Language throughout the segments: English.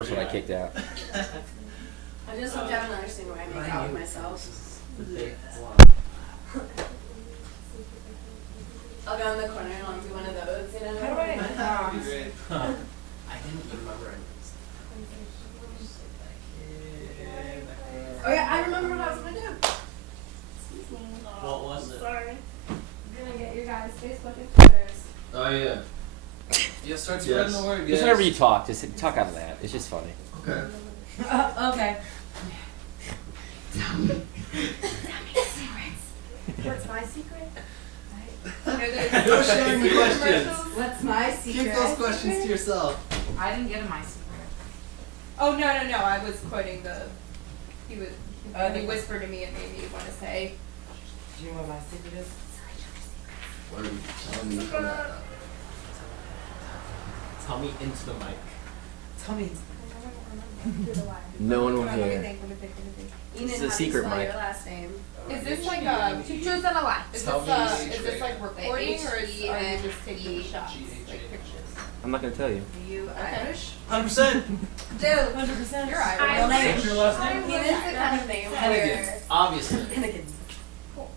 That's what I kicked out. I just hope you have another scene where I make out with myself. I'll go in the corner and I'll do one of those, you know? How do I? That'd be great. I didn't remember it. Oh yeah, I remember what I was gonna do. Excuse me. What was it? Sorry. I'm gonna get your guys' Facebook and Twitters. Oh yeah. Yeah, start spreading the word, guys. Just whenever you talk, just talk out of that. It's just funny. Okay. Okay. Tell me secrets. What's my secret? No sharing the questions. What's my secret? Keep those questions to yourself. I didn't get a my secret. Oh no! I was quoting the. He whispered to me and made me want to say. Do you know what my secret is? What are you telling me from that? Tell me into the mic. Tell me. No one will Hold on, let me hear. think. Enid, It's a how do you secret, spell Mike. your last name? Is this like a? Truth and a lie. Is Tell me this the is this like recording or are you just taking shots, like pictures? I'm not gonna tell you. Are you Irish? 100%. Dude, 100%. You're Irish. real name. What's your last name? Enid's the kind of name where, Obviously.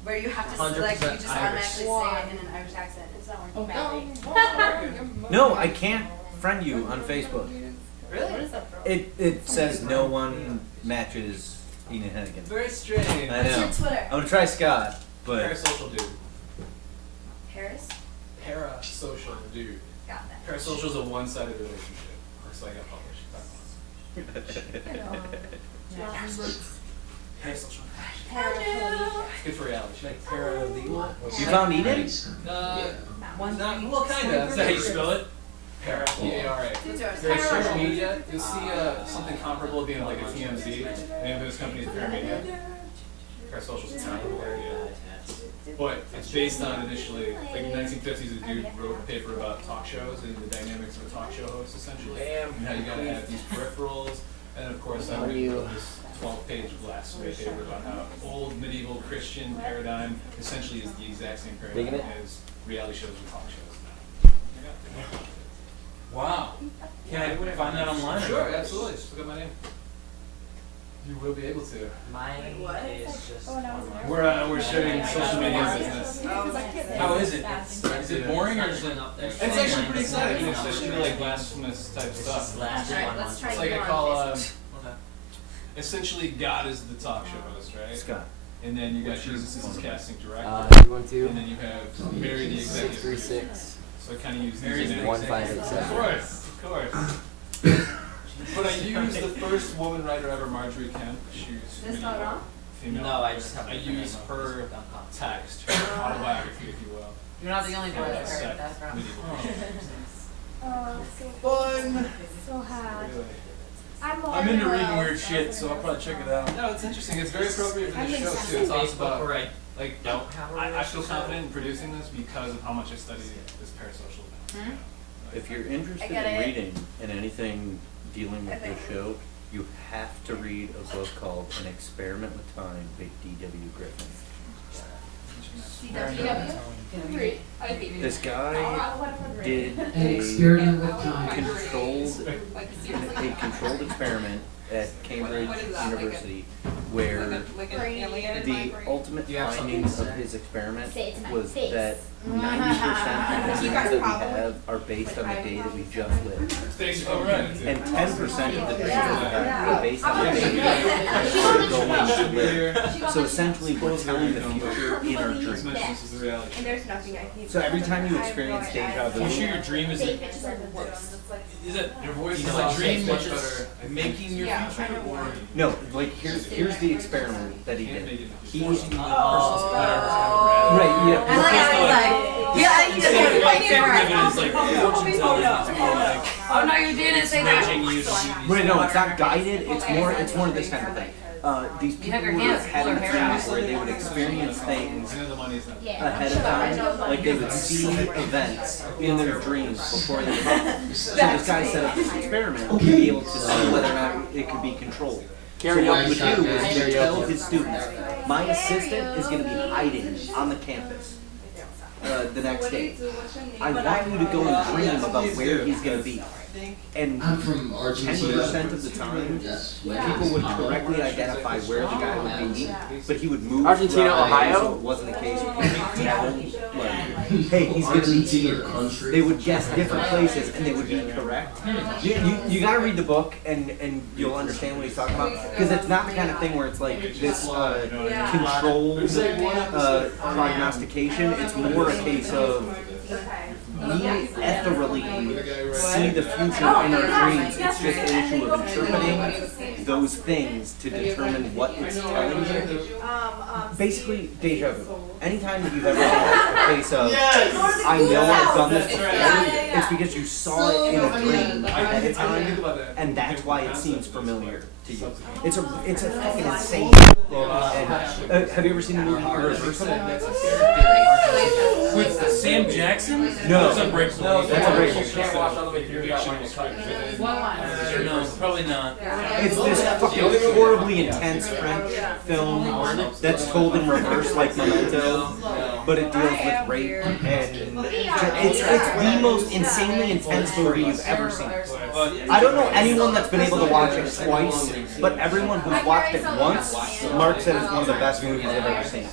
where you have to 100% like you just Irish. automatically say it in an Irish accent. It's not working badly. No, I can't friend you on Facebook. Really? What is that from? It says no one matches Enid Hennigan. Very strange. I What's know. your Twitter? I'm gonna try Scott, but Parasocial dude. Paris? Parasocial dude. Got that. Parasocial is a one-sided relationship. So I got published. Parasocial. It's good for reality. Like paralegal. you found Enid? Not, well, kind of. Is that how you spell it? Para, P-A-R-A. Very social media, you'll see something comparable being like a TMZ. The name of this company is Paramedia. Parasocial is comparable, yeah. But it's based on initially, like in the 1950s, a dude wrote a paper about talk shows and the dynamics of a talk show host, essentially. And how you gotta have these peripherals. And of course, I wrote this 12-page blasphemy paper about how old medieval Christian paradigm essentially is the exact same paradigm as reality shows and talk shows now. Wow. Can I find that online? Sure, absolutely. Just look up my name. You will be able to. Mine What? is just online. We're sharing social media business. How is it? Is it boring or is it? It's actually pretty exciting. It's just really like blasphemous type stuff. Last Alright, one. let's try It's you like I on call Facebook. essentially God is the talk show host, right? Scott. And then you got Jesus as his casting director. You want to? And then you have Mary the executive producer. 636 So I kind of use these Mary's names. the 1587. Of course. But I use the first woman writer ever, Marjorie Kemp. She's This not wrong? female. No, I just have. I use her text, her autobiography, if you will. You're not the only one And I've heard dissect that from. medieval Christians. Fun. So hard. Really. I'm into reading weird shit, so I'll probably check it out. No, it's interesting. It's very appropriate for the show too. It talks about like Don't have a I feel relationship. confident in producing this because of how much I study this parasocial now. If you're interested get in it. reading and anything dealing with this show, you have to read a book called An Experiment with Time by D.W. Griffin. CWW? I beat This guy did An a experiment with time. controlled experiment at Cambridge University where the ultimate findings of his experiment was that 90% of the things that we have are based on the day that we just lived. Thanks for coming. And 10% of the things that we have are based on the day that we're going to live. So essentially, we're telling the future in our dreams. This is the reality. And there's nothing I can. So every time you experience deja You sure vu, your dream isn't? Is it Your voice is is the like dream much that is better. making your future, or no, like here's the experiment that he did. He Right, yeah. I like, yeah, you just have to fight there. Oh no, you didn't say that. Right, no, it's not guided. It's more this kind of thing. These people have your were hands having full of hair dreams where they would experience things I know the money's not. ahead of time, like they would see events in their dreams before they would happen. So this guy set up this experiment to be able to see whether or not it could be controlled. So what he would do is he would tell his students, my assistant is going to be hiding on the campus the next day. I want you to go and dream about where he's going to be. and I'm from Argentina. 10% of the time, Yes. people would correctly identify where the guy would be, but he would move. Argentina, throughout the day, Ohio? So it wasn't a case where you could tell, like, hey, he's gonna be Argentina here. country. They would guess different places and they would be correct. You gotta read the book and you'll understand what he's talking about. Because it's not the kind of thing where it's like this controlled prognostication. It's more a case of we ethereally see the future in our dreams. It's just an issue of interpreting those things to determine what it's telling you. Basically, deja vu. Anytime that you've ever had a case of, I know I've done this before, it's because you saw it in a dream ahead of time, and that's why it seems familiar to you. It's a fucking insane book. And, have you ever seen the movie Irreversible? With Sam Jackson? No. That's Unbreakable. No, That's Unbreakable. Can't watch all the way through. No, probably not. It's this fucking horribly intense French film that's told in reverse like Memento, but it deals with rape, and it's the most insanely intense movie you've ever seen. I don't know anyone that's been able to watch it twice, but everyone who's watched it once marks it as one of the best movies they've ever seen.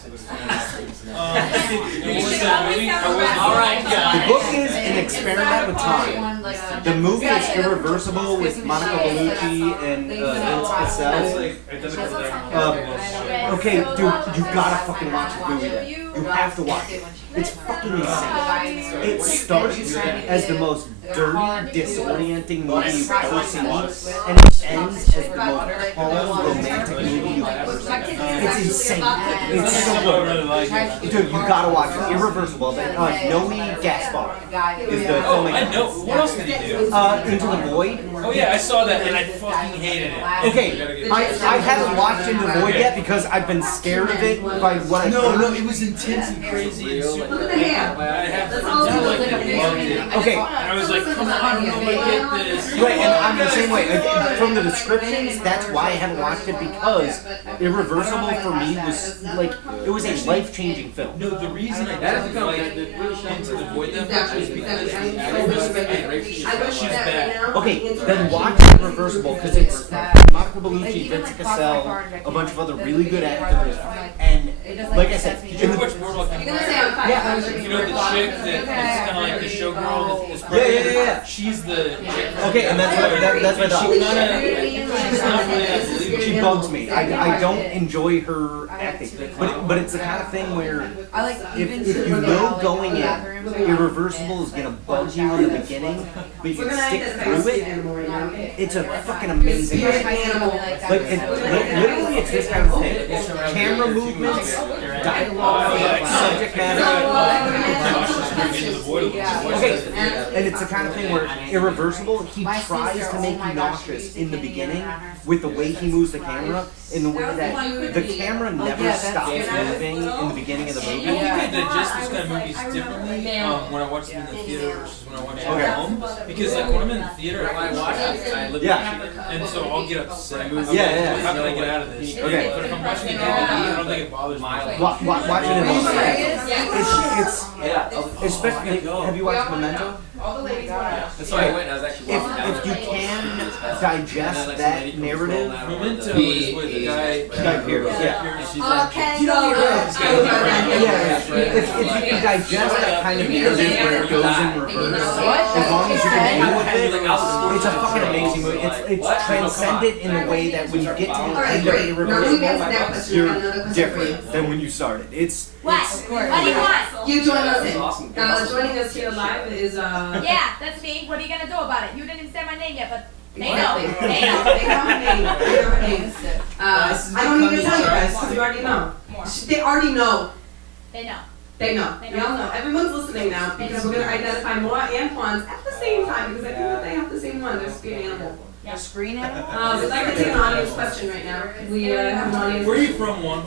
Alright, The book is an experiment with time. The movie is Irreversible with Monica Bellucci and Vince Cassell. Okay, dude, you gotta fucking watch this movie then. You have to watch it. It's fucking insane. It starts as the most dirty, disorienting movie you've ever seen, and it ends as the most calm, romantic movie you've ever seen. It's insane. It's so good. Dude, you gotta watch it. Irreversible. Noe Gaspar is the filmmaker. I know. What else did he do? Into the Void. Oh yeah, I saw that and I fucking hated it. Okay, I haven't watched Into the Void yet because I've been scared of it by what I've heard. No, it was intense and crazy and super. Look at the hand. I have That's friends all who it like is. it, loved it. Okay, And I was like, come on, I get this. right, and I'm the same way. From the descriptions, that's why I haven't watched it, because Irreversible for me was like, it was a life-changing film. No, the reason I didn't like Into the Void that much was because I respected Rachel. She's bad. Okay, then watch Irreversible, because it's Monica Bellucci, Vince Cassell, a bunch of other really good actors, and like I said, Did you watch Boardwalk You're gonna say I'm fine. Yeah. You know the chick that's kind of like the showgirl that's Yeah. She's the chick. Okay, and that's what I thought. She's not really that believable. She bugs me. I don't enjoy her acting, but it's the kind of thing where if you know going in, Irreversible is gonna bug you in the beginning, but you We're can gonna stick act as through spirit it. animal right now, okay? It's a fucking amazing. Spirit animal. Like literally, it's this kind of thing. Camera movements, dialogue, subject matter. Okay, and it's the kind of thing where Irreversible, he tries to make you nauseous in the beginning with the way he moves the camera, in the way that the camera never stops moving in the beginning of the I movie. think I digest these kind of movies differently when I watch them in the theater versus when I watch them at home. Because like when I'm in the theater, if I watch it, I live and so I'll get upset. Yeah. How can I get out of this? Okay. But if I'm watching it DVD, I don't think it bothers me. Watch it in home. It's especially. Have you watched Memento? That's why I went. I was actually If you can digest that narrative, Memento is with the guy. Guy Pearce, yeah. She's Okay, If you can digest that kind of narrative where it goes in reverse, as long as you can deal with it, it's a fucking amazing movie. It's transcendent in the way that when you get to the end of Irreversible, you're different than when you started. What? What do you want? You join us in. Joining us here live is Yeah, that's me. What are you gonna do about it? You didn't even say my name yet, but they know. Exactly. They know. They know her name. They know her name. I don't need to tell you guys because you already know. They already know. They know. They know. We all know. Everyone's listening now because we're gonna identify Moa and Juan's at the same time because I think that they have the same one. They're spirit animal. A screen animal? We'd like to take an audience question right now. We have an audience. Where are you from, one?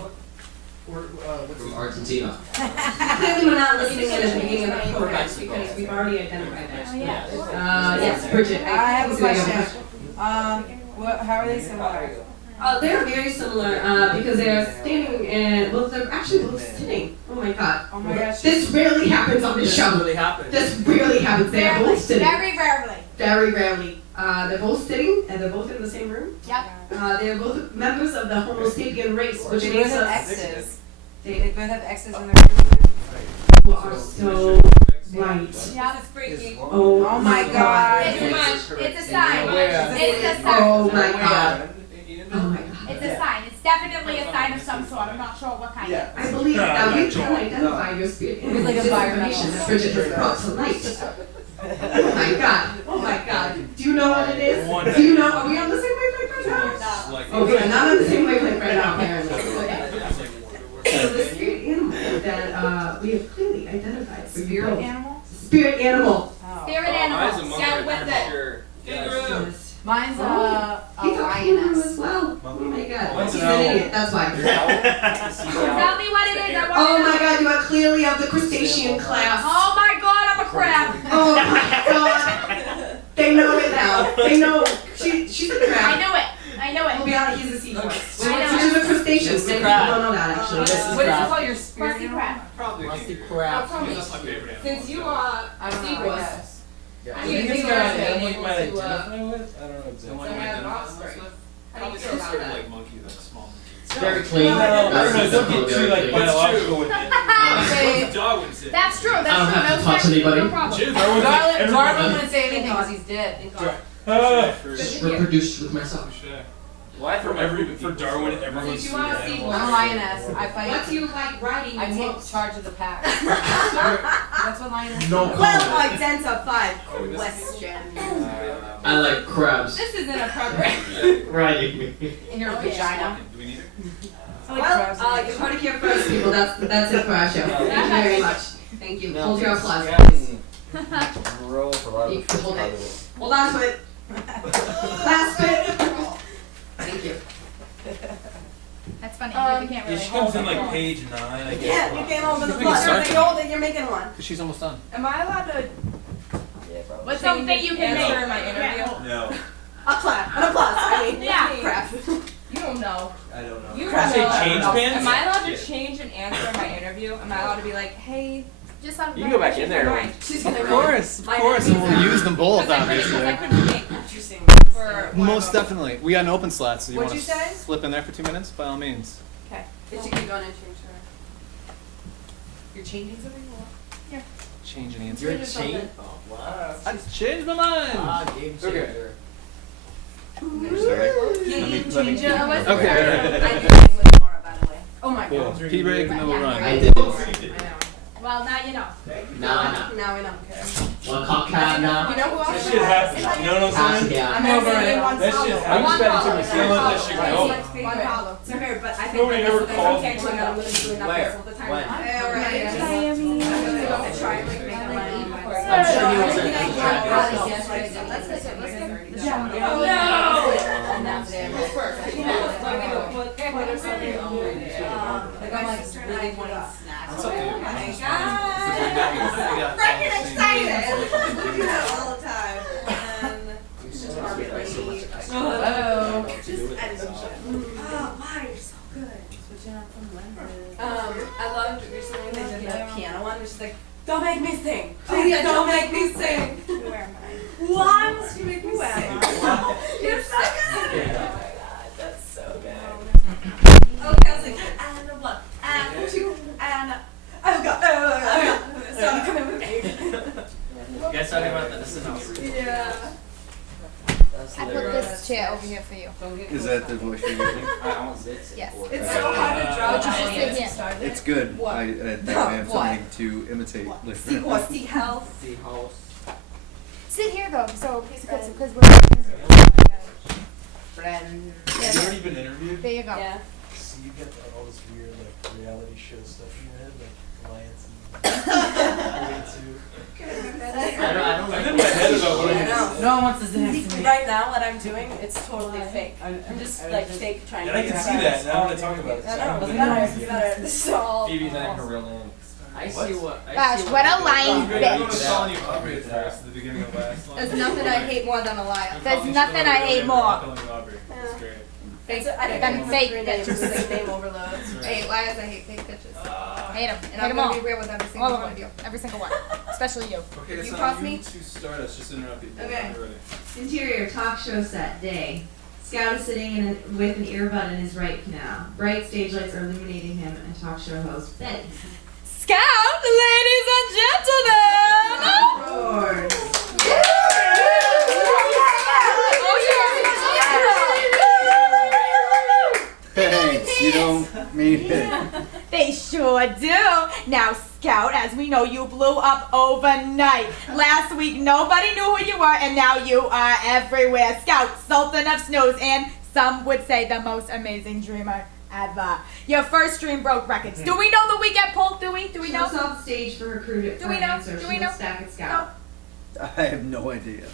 From Argentina. Clearly, we're not listening in at the beginning of the program because we've already identified that. Yes, Bridget. I have a question. How are they similar? They're very similar because they're standing and well, they're actually both sitting. Oh my god. Oh my gosh. This rarely happens on this show. really happened. This rarely happens. They're both sitting. Very rarely. very rarely. They're both sitting and they're both in the same room. Yep. They're both members of the Homo sapien race, which They makes both have us. X's. They They both have X's in their you are so right. Yep. It's freaky. Oh my God. It's a sign. Where? It's a sign. Oh my God. Oh my God. It's a sign. It's definitely a sign of some sort. I'm not sure what kind. Yeah. I believe now you can identify your spirit It's like this environmental. information that Bridget has brought to light. Oh my God. Oh my God. Do you know what it is? Do you know? Are we on the same wavelength right now? Oh, we are not on the same wavelength right now, apparently. Okay. So the spirit animal that we have clearly identified for you Spirit both. animal? Spirit animal. Spirit Mine's a animal. monkey, Down with I'm it. sure. Yes. Mine's Oh. a He's a kangaroo lioness. as well. Oh my God. Mine's He's an an owl. idiot. That's why. Tell me what it is. I want Oh to my know. God, you are clearly of the crustacean class. Oh my God, I'm a crab. Oh my God. They know it now. They know. She's a I crab. knew it. I know We'll it. be honest, he's a seahorse. I know. Which is a crustacean. Many people don't know that actually. What did you call your spirit Musty animal? crab. Probably. Musty That's crap. my favorite animal. Since you are I don't know, I seahorse, guess. I I need think to it's be got an able animal you might to, identify with. I don't know to exactly. have offspring. How do you feel about that? Like monkey, like small monkey. It's very clean. No, I don't know. That's Don't get too like That's biological with it. Okay. The dog would sit. That's true. I don't That's have true. to No touch sex. anybody. No problem. Jim, Darwin wouldn't say anything because he's dead. Touche. Reproduce with myself. Why For Darwin, everyone's Since you are a I'm a seahorse, lioness. I what fight. do you like riding I the take most? charge of the pack. That's what lioness. No do. comment. identified question. I like crabs. This isn't appropriate. Riding me. In your vagina. Do we need it? I like Well, crabs. you heard it here first, people. That's it for our show. Thank you very much. Thank you. Hold your applause, Yeah. please. Roll for You can hold it. Hold on to it. Clasp it. Thank you. That's funny. Um, You can't Yeah, really she hold comes in it. like page 9, I guess. Yeah, you can't open the She's plug. making You're Star old and you're making one. Because she's almost done. Am I allowed to What's something you can answer make? in my interview? No. A clap. An applause. I mean, Yeah. crap. You don't know. I don't know. You Can I say change pants? Am I allowed to Yeah. change an answer in my interview? Am I allowed to be like, hey, Just on. You can go back in there. Ryan, she's gonna Of course, and we'll use them both, I obviously. couldn't make for one Most of them. definitely. We got an open slot, so you What'd want you to say? slip in there for 2 minutes? By all means. Okay. Did you keep going and change her? You're changing something? Or Change an answer. You're Change chain. something. Oh, wow. I changed my mind! Ah, game changer. Game changer. Okay. I knew it was Mara, by the way. Oh my Cool. god. Tea break and then we'll run. I did. I know. Well, now you know. Now I know. Now I know. One cop cab now. You know who else? That shit happens. You know what I'm Pass saying? it down. I'm over it. That shit I'm happens. just betting to Don't let that shit go. One hollow. So here, but I think Nobody ever calls okay, me. I'm gonna do enough Where? all the time. When? Alright. I try and like make a line. I'm sure he was like, Oh no! What's up, dude? Freaking excited! All the time. Hello. Oh, wow, you're so good. I loved recently they did the piano one, which is like, don't make me sing. Please don't make me sing. Who am I? Why must you make me sing? You're so good. Yeah. Oh my god, that's so good. Okay, I was like, and one, and two, and oh god, so come in with me. You guys talking about this in house? Yeah. I put this chair over here for you. Is that the voice you're using? I want this. Yes. It's so hard to draw. Would you just sit here? It's good. What? I think No, I have what? something to imitate. Seahorse, sea health. The house. Sit here though, so because we're. Friend. Have you already been interviewed? There you go. Yeah. So you get all this weird like reality show stuff in your head, like Alliance and I don't I'm in my head about what I I'm know. No one wants to sit next to me. Right now, what I'm doing, it's totally fake. I'm just like fake trying And to I can figure see out that how now that I it's talk about it. I know, it's better, it's better. This is all. Phoebe's not even her real name. I see what. I Gosh, see what a you're lying doing. I'm bitch. calling you Aubrey at first at the beginning of last line. There's nothing I hate more than a liar. There's nothing I hate more. Calling you Aubrey. That's great. Then fake bitches. Name overload. Hey, why does I hate fake bitches? Hate them. And Hate I'm them gonna all. be real with every All single of one of you. them. Every single one. Especially you. Okay, You so cross you me? two start us. Just interrupt people. Okay. When you're ready. Interior talk show set day. Scout is sitting with an earbud in his right canal. Bright stage lights are illuminating him and talk show host Betty. Scout, ladies and gentlemen! Roars. Thanks, you don't mean it. They sure do. Now, Scout, as we know, you blew up overnight. Last week, nobody knew who you were, and now you are everywhere. Scout, Sultan of Snooze, and some would say the most amazing dreamer ever. Your first dream broke records. Do we know that we get pulled? Do we? Do we She know? looks off the stage for her crew to Do we know? answer. Do She we know? looks back at Scout. I have no idea.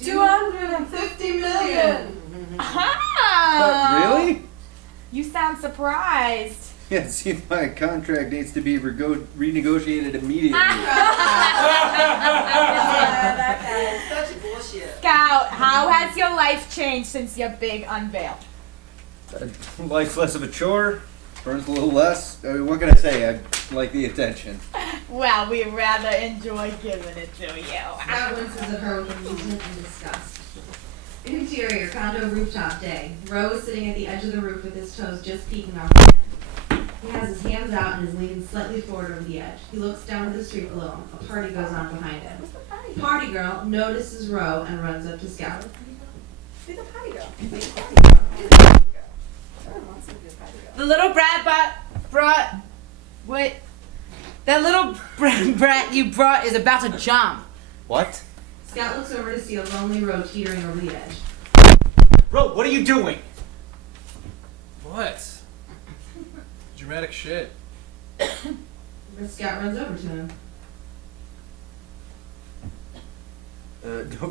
250 million. Ah! Really? You sound surprised. Yeah, it seems my contract needs to be renegotiated immediately. That guy. Such bullshit. Scout, how has your life changed since your big unveil? Life's less of a chore, burns a little less. I mean, what can I say? I like the attention. Well, we rather enjoy giving it to you. Scout winces at her with amusement and disgust. Interior condo rooftop day. Ro is sitting at the edge of the roof with his toes just peeking off the end. He has his hands out and is leaning slightly forward over the edge. He looks down at the street below. A party goes on behind him. Party girl notices Ro and runs up to Scout. Be the potty girl. Be the potty girl. Be the potty girl. Everyone wants to be a potty girl. The little that little brat you brought is about to jump. What? Scout looks over to see a lonely Ro teetering over the edge. Bro, what are you doing? What? Dramatic shit. Scout runs over to him.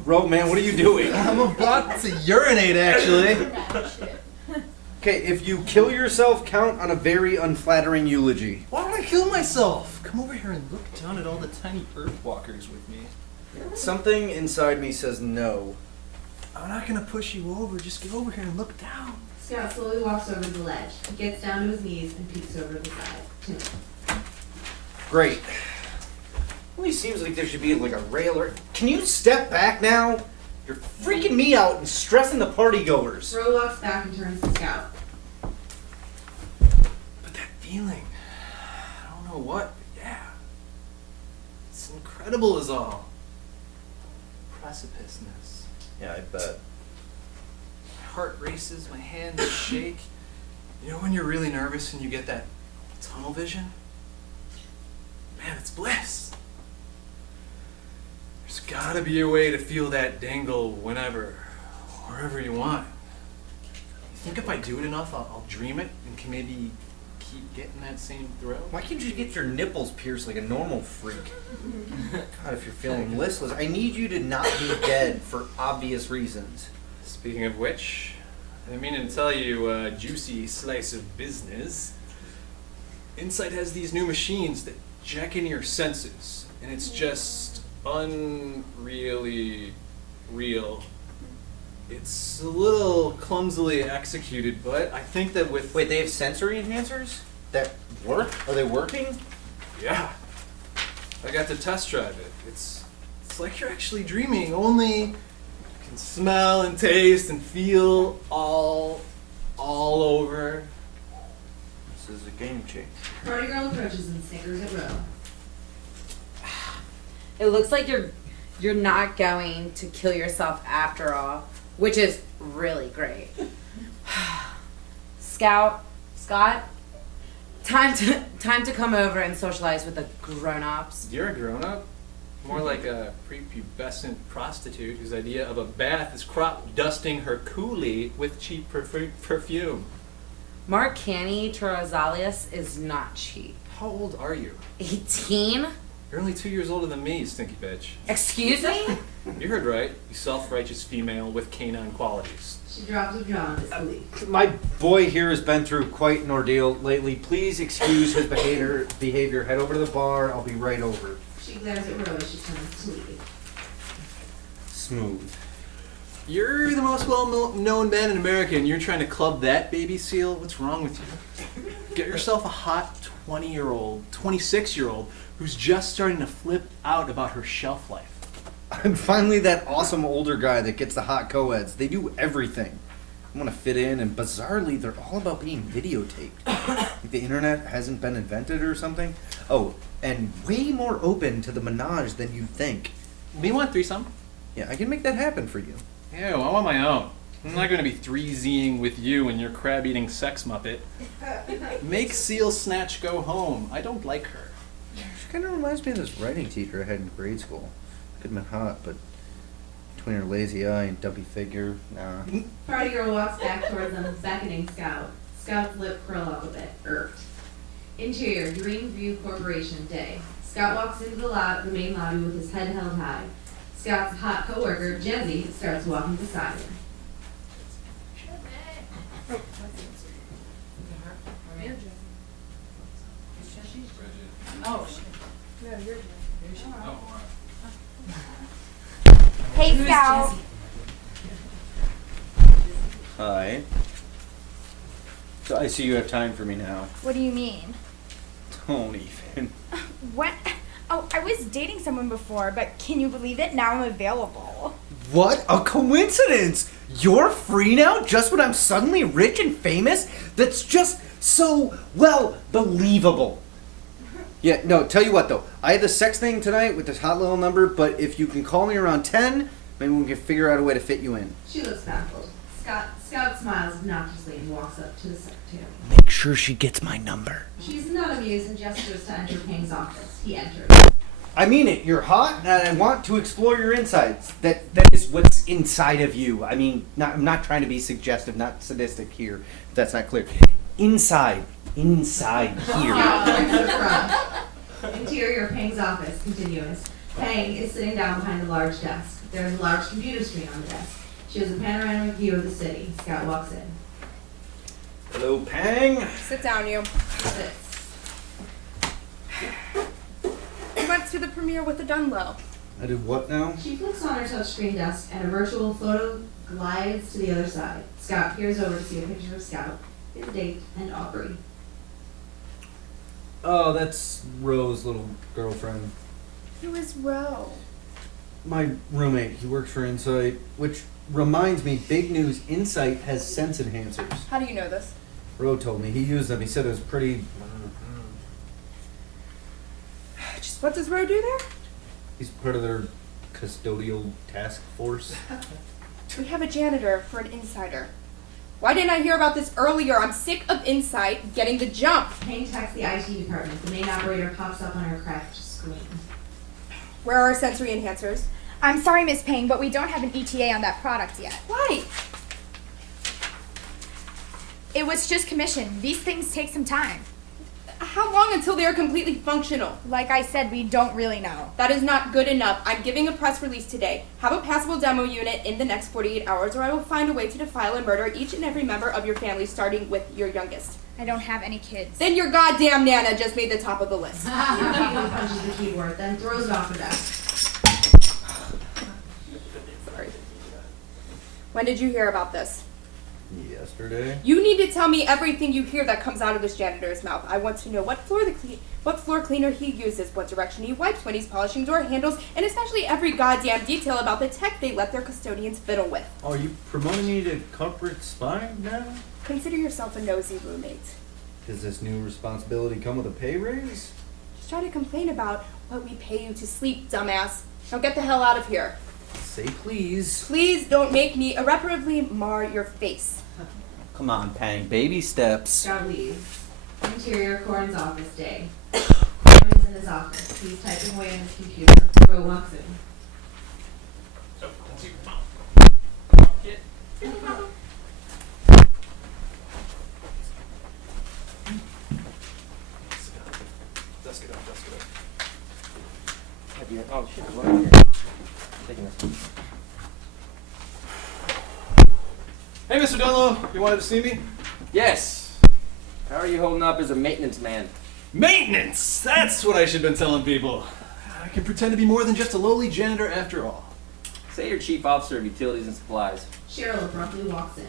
Bro, man, what are you doing? I'm about to urinate, actually. Okay, if you kill yourself, count on a very unflattering eulogy. Why would I kill myself? Come over here and look down at all the tiny earthwalkers with me. Something inside me says no. I'm not gonna push you over. Just get over here and look down. Scout slowly walks over the ledge. He gets down to his knees and peeks over the side to him. Great. Only seems like there should be like a railer. Can you step back now? You're freaking me out and stressing the party goers. Ro walks back and turns to Scout. But that feeling, I don't know what, but yeah. It's incredible is all. Precipiceness. Yeah, I bet. My heart races, my hands shake. You know when you're really nervous and you get that tunnel vision? Man, it's bliss. There's gotta be a way to feel that dangle whenever, wherever you want. You think if I do it enough, I'll dream it and can maybe keep getting that same thrill? Why can't you get your nipples pierced like a normal freak? God, if you're feeling listless, I need you to not be dead for obvious reasons. Speaking of which, I didn't mean to tell you a juicy slice of business. Insight has these new machines that jack in your senses, and it's just unreally real. It's a little clumsily executed, but I think that with... Wait, they have sensory enhancers that work? Are they working? Yeah. I got to test drive it. It's like you're actually dreaming, only you can smell and taste and feel all over. This is a game changer. Party girl approaches and snickers at Ro. It looks like you're not going to kill yourself after all, which is really great. Scott, time to come over and socialize with the grown-ups. You're a grown-up? More like a prepubescent prostitute whose idea of a bath is crop dusting her coolie with cheap perfume. Mark Canny Torozalius is not cheap. How old are you? 18? You're only 2 years older than me, you stinky bitch. Excuse me? You heard right. You self-righteous female with canine qualities. She drops her jaw in disbelief. My boy here has been through quite an ordeal lately. Please excuse his behavior. Head over to the bar. I'll be right over. She glares at Ro as she turns to leave. Smooth. You're the most well-known man in America, and you're trying to club that baby seal? What's wrong with you? Get yourself a hot 20-year-old, 26-year-old who's just starting to flip out about her shelf life. I'm finally that awesome older guy that gets the hot co-eds. They do everything. I want to fit in, and bizarrely, they're all about being videotaped. Like the internet hasn't been invented or something. Oh, and way more open to the menage than you think. We want threesome. Yeah, I can make that happen for you. Ew, I want my own. I'm not going to be 3Zing with you and your crab-eating sex muppet. Make Seal Snatch go home. I don't like her. She kind of reminds me of this writing teacher I had in grade school. Could have been hot, but between her lazy eye and dumpy figure, nah. Party girl walks back towards them, beckoning Scout. Scout's lip curl up a bit, irked. Interior, Greenview Corporation, day. Scout walks into the main lobby with his head held high. Scout's hot coworker, Jezzy, starts walking beside him. Oh, Hey, Scout. Hi. So I see you have time for me now. What do you mean? Don't even. What? Oh, I was dating someone before, but can you believe it? Now I'm available. What a coincidence! You're free now just when I'm suddenly rich and famous? That's just so, well, believable. Yeah, no, tell you what though. I had the sex thing tonight with this hot little number, but if you can call me around 10, maybe we can figure out a way to fit you in. She looks baffled. Scout smiles obnoxiously and walks up to the secretary. Make sure she gets my number. She's not amused and gestures to enter Ping's office. He enters. I mean it. You're hot, and I want to explore your insides. That is what's inside of you. I mean, I'm not trying to be suggestive, not sadistic here. If that's not clear. Inside here. Scout walks to the front. Interior Ping's office, continuous. Pang is sitting down behind a large desk. There is a large computer screen on the desk. She has a panoramic view of the city. Scout walks in. Hello, Pang. Sit down, you. Sits. We went to the premiere with the Dunlow. I did what now? She flicks on her touchscreen desk and a virtual photo glides to the other side. Scout peers over to see a picture of Scout, his date, and Aubrey. Oh, that's Ro's little girlfriend. Who is Ro? My roommate. He works for Insight, which reminds me, big news, Insight has sense enhancers. How do you know this? Ro told me. He used them. He said it was pretty... Just what does Ro do there? He's part of their custodial task force. We have a janitor for an insider. Why didn't I hear about this earlier? I'm sick of Insight getting the jump. Ping texts the IT department. The main operator pops up on her cracked screen. Where are our sensory enhancers? I'm sorry, Miss Payne, but we don't have an ETA on that product yet. Why? It was just commissioned. These things take some time. How long until they are completely functional? Like I said, we don't really know. That is not good enough. I'm giving a press release today. Have a passable demo unit in the next 48 hours, or I will find a way to defile and murder each and every member of your family, starting with your youngest. I don't have any kids. Then your goddamn Nana just made the top of the list. He repeatedly punches the keyboard, then throws it off the desk. Sorry. When did you hear about this? Yesterday. You need to tell me everything you hear that comes out of this janitor's mouth. I want to know what floor cleaner he uses, what direction he wipes when he's polishing door handles, and especially every goddamn detail about the tech they let their custodians fiddle with. Are you promoting me to corporate spy now? Consider yourself a nosy roommate. Does this new responsibility come with a pay raise? Just try to complain about what we pay you to sleep, dumbass. Now get the hell out of here. Say please. Please don't make me irreparably mar your face. Come on, Pang. Baby steps. Scout leaves. Interior Corn's office day. Corn's in his office. He's typing away on his computer. Ro walks in. Dust it up. Oh shit, what are you taking this? Hey, Mr. Dunlow, you wanted to see me? Yes. How are you holding up as a maintenance man? Maintenance! That's what I should have been telling people. I can pretend to be more than just a lowly janitor after all. Say you're chief officer of utilities and supplies. Cheryl abruptly walks in.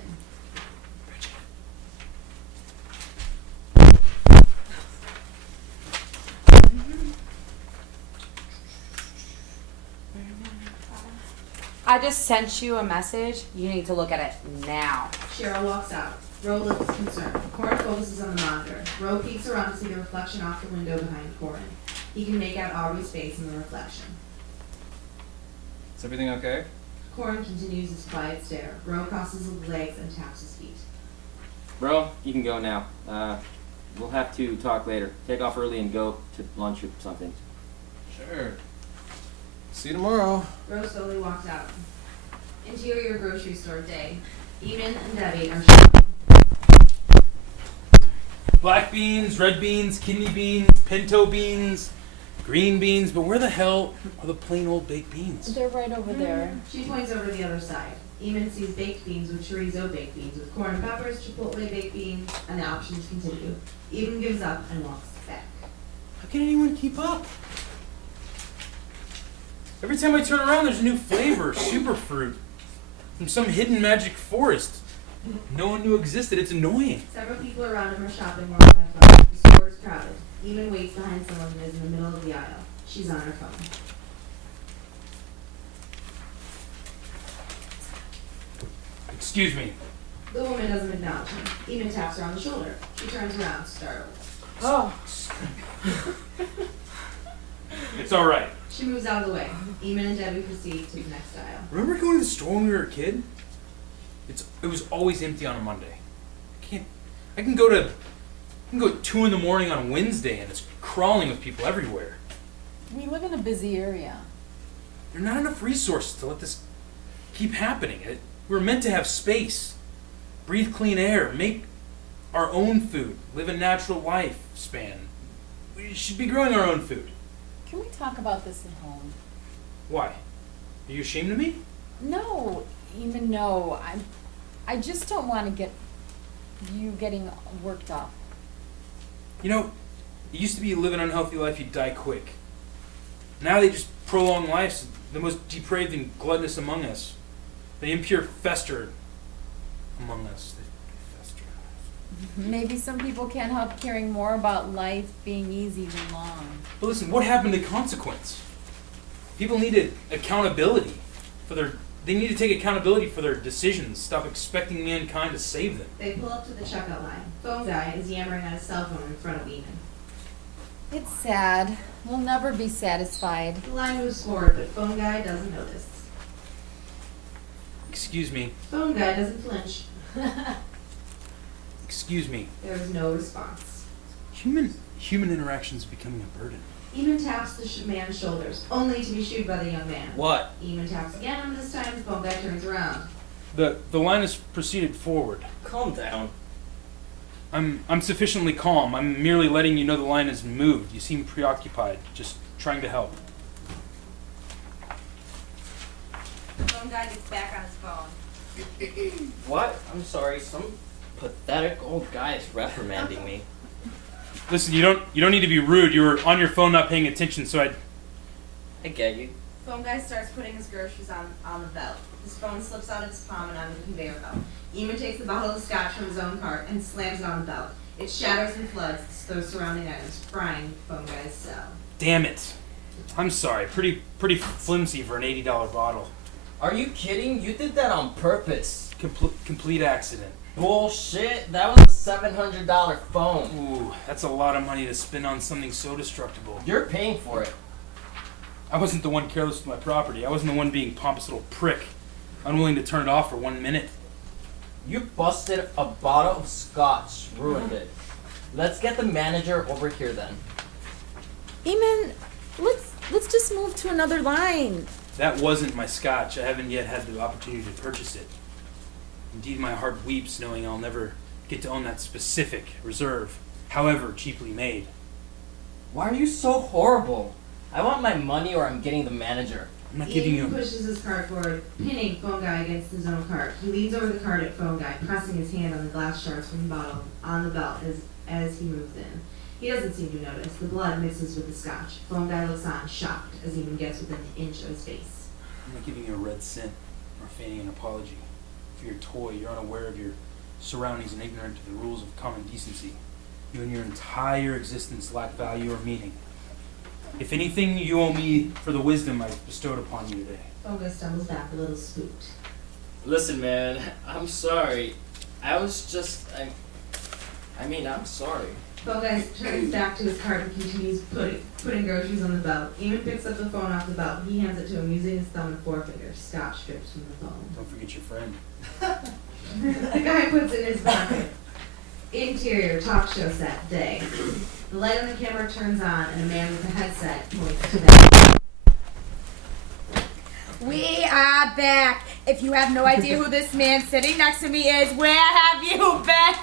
I just sent you a message. You need to look at it now. Cheryl walks out. Ro looks concerned. Corin focuses on the monitor. Ro peeks around to see the reflection off the window behind Corin. He can make out Aubrey's face in the reflection. Is everything okay? Corin continues his quiet stare. Ro crosses his legs and taps his feet. Bro, you can go now. We'll have to talk later. Take off early and go to lunch or something. Sure. See you tomorrow. Ro slowly walks out. Interior grocery store day. Eamon and Debbie are shopping. Black beans, red beans, kidney beans, pinto beans, green beans, but where the hell are the plain old baked beans? They're right over there. She points over the other side. Eamon sees baked beans with chorizo baked beans with corn and peppers, chipotle baked beans, and the options continue. Eamon gives up and walks back. How can anyone keep up? Every time I turn around, there's a new flavor, superfruit, from some hidden magic forest no one knew existed. It's annoying. Several people around him are shopping while on their phone. The store is crowded. Eamon waits behind someone who is in the middle of the aisle. She's on her phone. Excuse me. The woman doesn't acknowledge him. Eamon taps her on the shoulder. She turns around, startled. Oh. It's all right. She moves out of the way. Eamon and Debbie proceed to the next aisle. Remember going to the store when we were a kid? It was always empty on a Monday. I can go at 2 in the morning on a Wednesday and it's crawling with people everywhere. We live in a busy area. There are not enough resources to let this keep happening. We're meant to have space, breathe clean air, make our own food, live a natural lifespan. We should be growing our own food. Can we talk about this at home? Why? Are you ashamed of me? No, even no. I just don't want to get you getting worked up. You know, it used to be you live an unhealthy life, you'd die quick. Now they just prolong lives, the most depraved and gluttonous among us. The impure fester among us. They fester. Maybe some people can't help caring more about life being easy than long. But listen, what happened to consequence? People needed accountability they need to take accountability for their decisions, stop expecting mankind to save them. They pull up to the checkout line. Phone guy is yammering on his cell phone in front of Eamon. It's sad. We'll never be satisfied. The line moves forward, but phone guy doesn't notice. Excuse me. Phone guy doesn't flinch. Excuse me. There is no response. Human interaction is becoming a burden. Eamon taps the man's shoulders, only to be shooed by the young man. What? Eamon taps again, and this time the phone guy turns around. The line has proceeded forward. Calm down. I'm sufficiently calm. I'm merely letting you know the line has moved. You seem preoccupied, just trying to help. The phone guy gets back on his phone. What? I'm sorry, some pathetic old guy is reprimanding me. Listen, you don't need to be rude. You were on your phone not paying attention, so I get you. Phone guy starts putting his groceries on the belt. His phone slips out of his palm and onto the conveyor belt. Eamon takes the bottle of scotch from his own cart and slams it on the belt. It shatters and floods those surrounding items, frying phone guy's cell. Damn it. I'm sorry. Pretty flimsy for an $80 bottle. Are you kidding? You did that on purpose. Complete accident. Bullshit. That was a $700 phone. Ooh, that's a lot of money to spend on something so destructible. You're paying for it. I wasn't the one careless with my property. I wasn't the one being pompous little prick, unwilling to turn it off for 1 minute. You busted a bottle of scotch. Ruined it. Let's get the manager over here then. Eamon, let's just move to another line. That wasn't my scotch. I haven't yet had the opportunity to purchase it. Indeed, my heart weeps knowing I'll never get to own that specific reserve, however cheaply made. Why are you so horrible? I want my money or I'm getting the manager. I'm not giving you... Eamon pushes his cart forward, pinning phone guy against his own cart. He leans over the cart at phone guy, pressing his hand on the glass shards from the bottle on the belt as he moves in. He doesn't seem to notice. The blood mixes with the scotch. Phone guy looks on, shocked, as Eamon gets within an inch of his face. I'm not giving you a red cent or feigning an apology. For your toy, you're unaware of your surroundings and ignorant to the rules of common decency. You and your entire existence lack value or meaning. If anything, you owe me for the wisdom I've bestowed upon you today. Olga stumbles back a little spooked. Listen, man, I'm sorry. I'm sorry. Olga turns back to his cart and continues putting groceries on the belt. Eamon picks up the phone off the belt. He hands it to him using his thumb and forefinger. Scotch drips from the phone. Don't forget your friend. The guy puts it in his pocket. Interior talk show set day. The light on the camera turns on and a man with a headset points to them. We are back. If you have no idea who this man sitting next to me is, where have you been?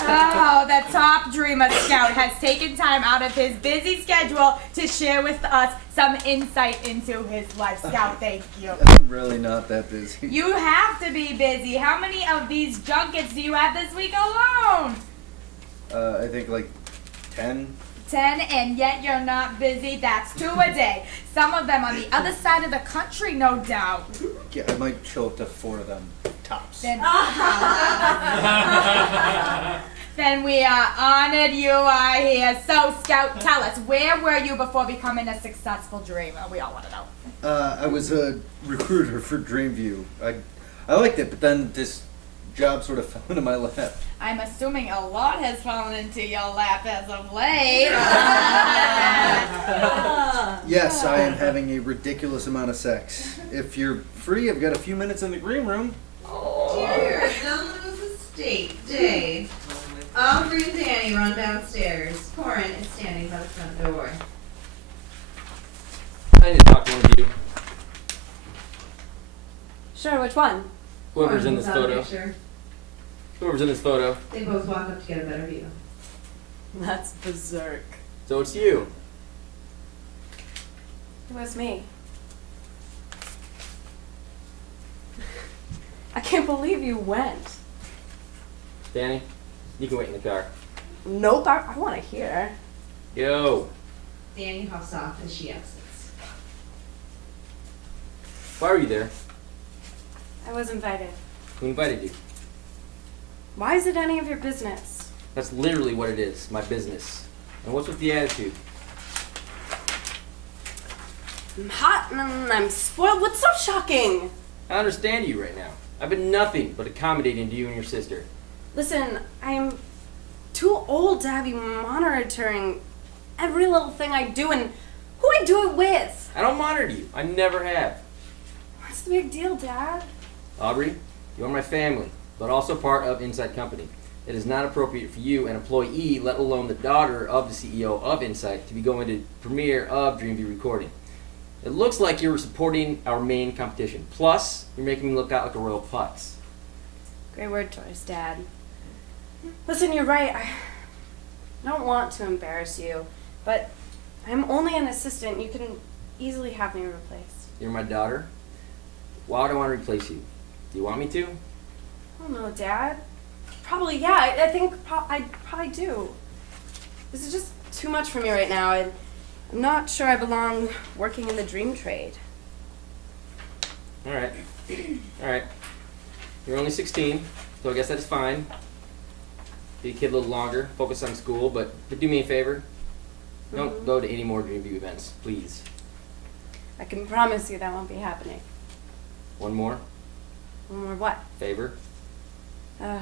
Oh, the top dreamer scout has taken time out of his busy schedule to share with us some insight into his life. Scout, thank you. I'm really not that busy. You have to be busy. How many of these junkets do you have this week alone? I think like 10. 10, and yet you're not busy. That's 2 a day. Some of them on the other side of the country, no doubt. Yeah, I might show up to 4 of them tops. Then, then we are honored you are here. So, Scout, tell us, where were you before becoming a successful dreamer? We all want to know. I was a recruiter for Dreamview. I liked it, but then this job sort of fell into my lap. I'm assuming a lot has fallen into your lap as of late. Yes, I am having a ridiculous amount of sex. If you're free, I've got a few minutes in the green room. Dear, Domino's Estate Day. Aubrey and Danny run downstairs. Corin is standing by the front door. I need to talk to one of you. Sure, which one? Whoever's in Corin this pulls out a photo. picture. Whoever's in this photo. They both walk up to get a better view. That's berserk. So it's you. It was me. I can't believe you went. Danny, you can wait in the car. Nope, I want to hear. Yo. Danny huffs off as she exits. Why are you there? I was invited. Who invited you? Why is it any of your business? That's literally what it is, my business. And what's with the attitude? I'm hot and I'm spoiled. What's so shocking? I understand you right now. I've been nothing but accommodating to you and your sister. Listen, I'm too old to have you monitoring every little thing I do and who I do it with. I don't monitor you. I never have. What's the big deal, Dad? Aubrey, you are my family, but also part of Insight Company. It is not appropriate for you, an employee, let alone the daughter of the CEO of Insight, to be going to premiere of Dreamview Recording. It looks like you're supporting our main competition. Plus, you're making me look out like a royal putz. Great word choice, Dad. Listen, you're right. I don't want to embarrass you, but I'm only an assistant. You can easily have me replaced. You're my daughter. Why would I want to replace you? Do you want me to? I don't know, Dad. Probably, yeah. I think I probably do. This is just too much for me right now. I'm not sure I belong working in the dream trade. Alright. Alright. You're only 16, so I guess that's fine. Be a kid a little longer, focus on school, but do me a favor. Don't go to any more Dreamview events, please. I can promise you that won't be happening. One more One more what? favor. Uh,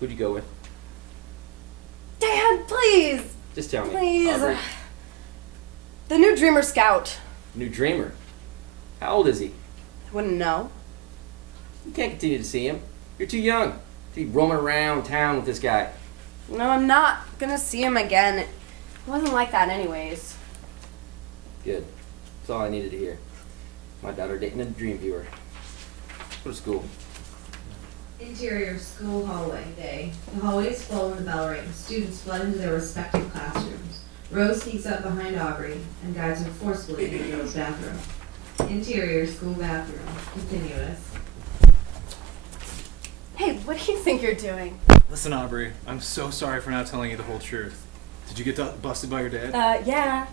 Who'd you go with? Dad, please! Just tell me. Please. Aubrey. The new Dreamer Scout. New Dreamer. How old is he? I wouldn't know. You can't continue to see him. You're too young to be roaming around town with this guy. No, I'm not gonna see him again. It wasn't like that anyways. Good. That's all I needed to hear. My daughter dating a dream viewer. Go to school. Interior school hallway day. The hallways flow when the bell rings. Students flood into their respective classrooms. Rose sneaks up behind Aubrey and guides her forcefully into Rose's bathroom. Interior school bathroom. Continuous. Hey, what do you think you're doing? Listen, Aubrey, I'm so sorry for not telling you the whole truth. Did you get busted by your dad? Yeah.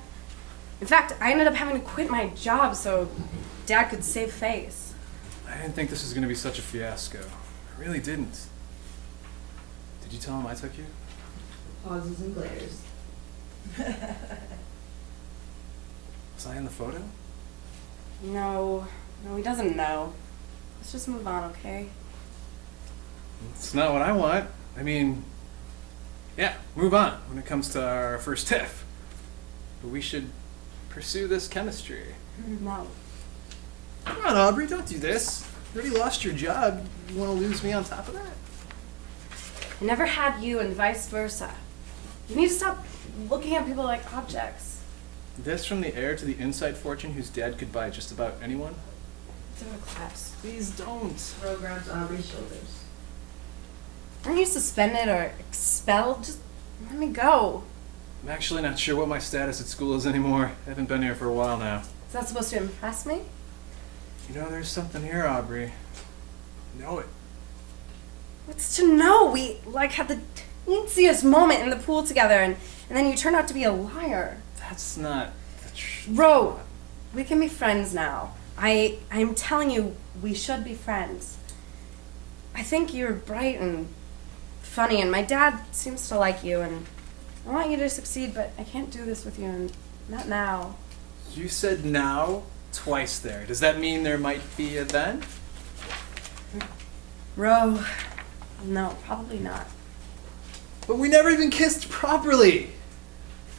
In fact, I ended up having to quit my job so Dad could save face. I didn't think this was going to be such a fiasco. I really didn't. Did you tell him I took you? Pauses and glares. Was I in the photo? No, he doesn't know. Let's just move on, okay? It's not what I want. I mean, yeah, move on when it comes to our first tiff. But we should pursue this chemistry. No. Come on, Aubrey, don't do this. You already lost your job. You want to lose me on top of that? I never had you and vice versa. You need to stop looking at people like objects. This from the heir to the inside fortune whose dad could buy just about anyone? Go to class. Please don't. Ro grabs Aubrey's shoulders. Aren't you suspended or expelled? Just let me go. I'm actually not sure what my status at school is anymore. I haven't been here for a while now. Is that supposed to impress me? You know, there's something here, Aubrey. Know it. What's to know? We had the teensiest moment in the pool together, and then you turned out to be a liar. That's not the truth. Ro, we can be friends now. I'm telling you, we should be friends. I think you're bright and funny, and my dad seems to like you, and I want you to succeed, but I can't do this with you, and not now. You said now twice there. Does that mean there might be a then? Ro, no, probably not. But we never even kissed properly.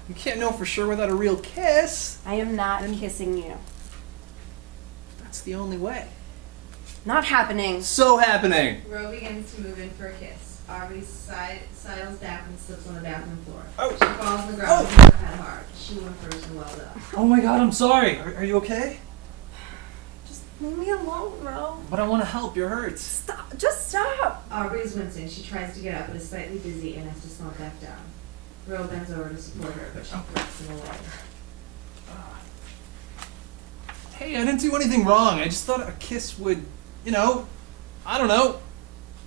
You can't know for sure without a real kiss. I am not kissing you. That's the only way. Not happening. So happening. Ro begins to move in for a kiss. Aubrey sidles down and slips on the bathroom floor. Oh. She falls on the ground and hits her head hard. She went first and well done. Oh my god, I'm sorry. Are you okay? Just leave me alone, Ro. But I want to help. You're hurt. Stop. Just stop. Aubrey is wincing. She tries to get up, but is slightly dizzy and has to slump back down. Ro bends over to support her, but she thrusts him away. Hey, I didn't do anything wrong. I just thought a kiss would, I don't know.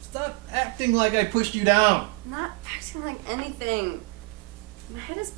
Stop acting like I pushed you down. I'm not acting like anything. My head is